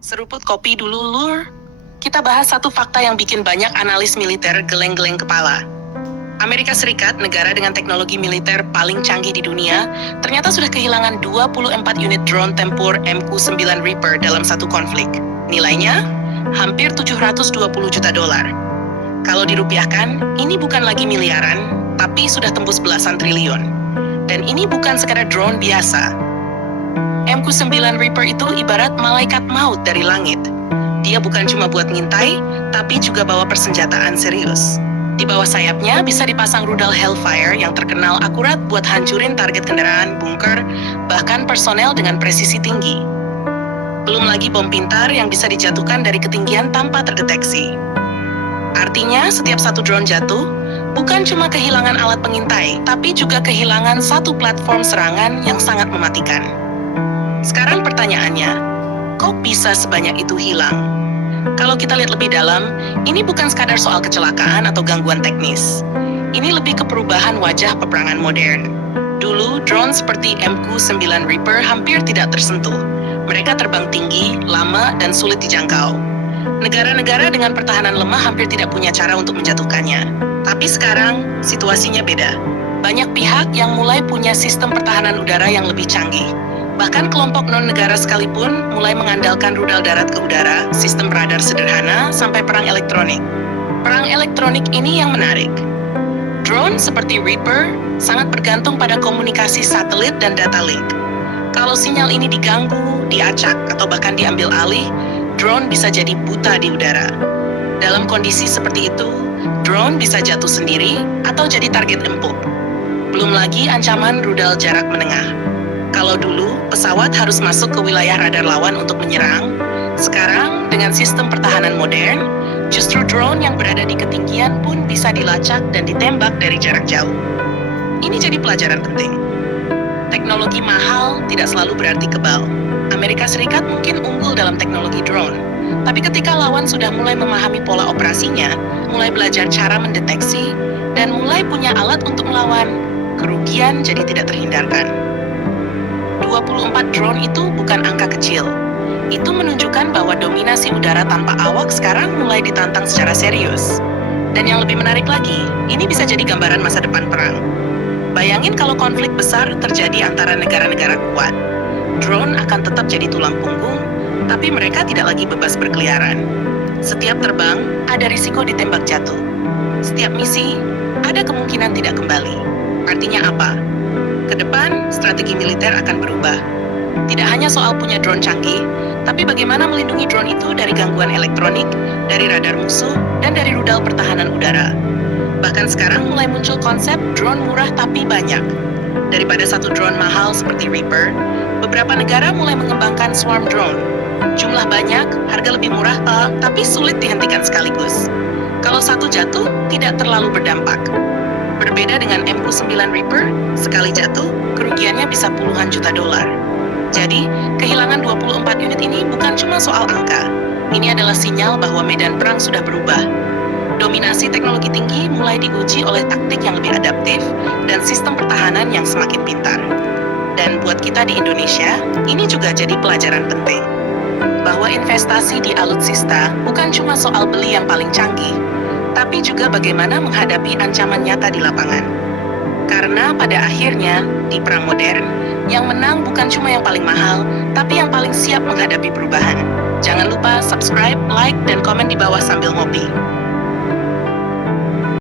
Seruput kopi dulu, Lur. Kita bahas satu fakta yang bikin banyak analis militer geleng-geleng kepala. Amerika Serikat, negara dengan teknologi militer paling canggih di dunia, ternyata sudah kehilangan 24 unit drone tempur MQ-9 Reaper dalam satu konflik. Nilainya hampir 720 juta dolar. Kalau dirupiahkan, ini bukan lagi miliaran, tapi sudah tembus belasan triliun. Dan ini bukan sekadar drone biasa. MQ-9 Reaper itu ibarat malaikat maut dari langit. Dia bukan cuma buat ngintai, tapi juga bawa persenjataan serius. Di bawah sayapnya bisa dipasang rudal Hellfire yang terkenal akurat buat hancurin target kendaraan, bunker, bahkan personel dengan presisi tinggi. Belum lagi bom pintar yang bisa dijatuhkan dari ketinggian tanpa terdeteksi. Artinya, setiap satu drone jatuh, bukan cuma kehilangan alat pengintai, tapi juga kehilangan satu platform serangan yang sangat mematikan. Sekarang pertanyaannya, kok bisa sebanyak itu hilang? Kalau kita lihat lebih dalam, ini bukan sekadar soal kecelakaan atau gangguan teknis. Ini lebih ke perubahan wajah peperangan modern. Dulu, drone seperti MQ-9 Reaper hampir tidak tersentuh. Mereka terbang tinggi, lama, dan sulit dijangkau. Negara-negara dengan pertahanan lemah hampir tidak punya cara untuk menjatuhkannya. Tapi sekarang, situasinya beda. Banyak pihak yang mulai punya sistem pertahanan udara yang lebih canggih. Bahkan kelompok non-negara sekalipun mulai mengandalkan rudal darat ke udara, sistem radar sederhana, sampai perang elektronik. Perang elektronik ini yang menarik. Drone seperti Reaper sangat bergantung pada komunikasi satelit dan data link. Kalau sinyal ini diganggu, diacak, atau bahkan diambil alih, drone bisa jadi buta di udara. Dalam kondisi seperti itu, drone bisa jatuh sendiri atau jadi target empuk. Belum lagi ancaman rudal jarak menengah. Kalau dulu, pesawat harus masuk ke wilayah radar lawan untuk menyerang, sekarang dengan sistem pertahanan modern, justru drone yang berada di ketinggian pun bisa dilacak dan ditembak dari jarak jauh. Ini jadi pelajaran penting. Teknologi mahal tidak selalu berarti kebal. Amerika Serikat mungkin unggul dalam teknologi drone, tapi ketika lawan sudah mulai memahami pola operasinya, mulai belajar cara mendeteksi, dan mulai punya alat untuk melawan, kerugian jadi tidak terhindarkan. 24 drone itu bukan angka kecil. Itu menunjukkan bahwa dominasi udara tanpa awak sekarang mulai ditantang secara serius. Dan yang lebih menarik lagi, ini bisa jadi gambaran masa depan perang. Bayangin kalau konflik besar terjadi antara negara-negara kuat. Drone akan tetap jadi tulang punggung, tapi mereka tidak lagi bebas berkeliaran. Setiap terbang, ada risiko ditembak jatuh. Setiap misi, ada kemungkinan tidak kembali. Artinya apa? Ke depan, strategi militer akan berubah. Tidak hanya soal punya drone canggih, tapi bagaimana melindungi drone itu dari gangguan elektronik, dari radar musuh, dan dari rudal pertahanan udara. Bahkan sekarang mulai muncul konsep drone murah tapi banyak. Daripada satu drone mahal seperti Reaper, beberapa negara mulai mengembangkan swarm drone. Jumlah banyak, harga lebih murah, tapi sulit dihentikan sekaligus. Kalau satu jatuh, tidak terlalu berdampak. Berbeda dengan MQ-9 Reaper, sekali jatuh, kerugiannya bisa puluhan juta dolar. Jadi, kehilangan 24 unit ini bukan cuma soal angka. Ini adalah sinyal bahwa medan perang sudah berubah. Dominasi teknologi tinggi mulai diuji oleh taktik yang lebih adaptif dan sistem pertahanan yang semakin pintar. Dan buat kita di Indonesia, ini juga jadi pelajaran penting. Bahwa investasi di alutsista bukan cuma soal beli yang paling canggih, tapi juga bagaimana menghadapi ancaman nyata di lapangan. Karena pada akhirnya, di perang modern, yang menang bukan cuma yang paling mahal, tapi yang paling siap menghadapi perubahan. Jangan lupa subscribe, like, dan komen di bawah sambil ngopi.